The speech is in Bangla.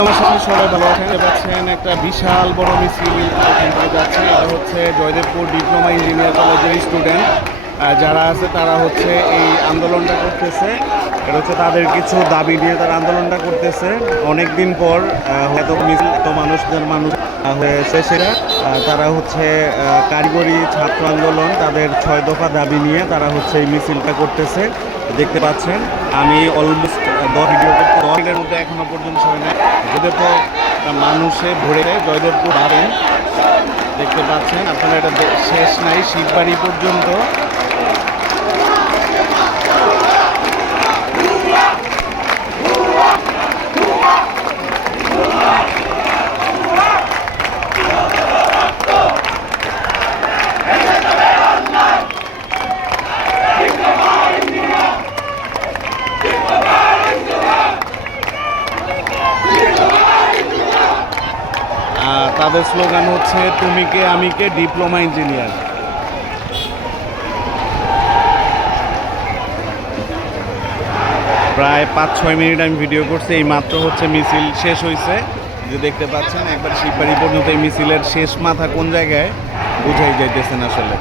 আমার সাথে সবাই ভালো আছেন। দেখতে পাচ্ছেন একটা বিশাল বড় মিছিল এখান থেকে যাচ্ছে। আর হচ্ছে জয়দেবপুর ডিপ্লোমা ইঞ্জিনিয়ার কলেজের স্টুডেন্ট যারা আছে তারা হচ্ছে এই আন্দোলনটা করতেছে। এটা হচ্ছে তাদের কিছু দাবি নিয়ে তারা আন্দোলনটা করতেছে। অনেক দিন পর হয়তো মিছিল এত মানুষ হয়েছে সেটা তারা হচ্ছে কারিগরি ছাত্র আন্দোলন তাদের 6 দফা দাবি নিয়ে তারা হচ্ছে এই মিছিলটা করতেছে। দেখতে পাচ্ছেন আমি অলমোস্ট 10 ভিডিও করতে 10 মিনিটের মধ্যে এখনো পর্যন্ত সময় নেই। জয়দেবপুর মানুষে ভরে জয়দেবপুর বাড়েন দেখতে পাচ্ছেন আপনারা, এটা শেষ নাই শিববাড়ি পর্যন্ত। তাদের স্লোগান হচ্ছে তুমি কে আমি কে ডিপ্লোমা ইঞ্জিনিয়ার। প্রায় 5-6 মিনিট আমি ভিডিও করছি। এই মাত্র হচ্ছে মিছিল শেষ হয়েছে, যে দেখতে পাচ্ছেন একবার শিববাড়ি পর্যন্ত। এই মিছিলের শেষ মাথা কোন জায়গায় বুঝাই যাইতেছেন আসলে।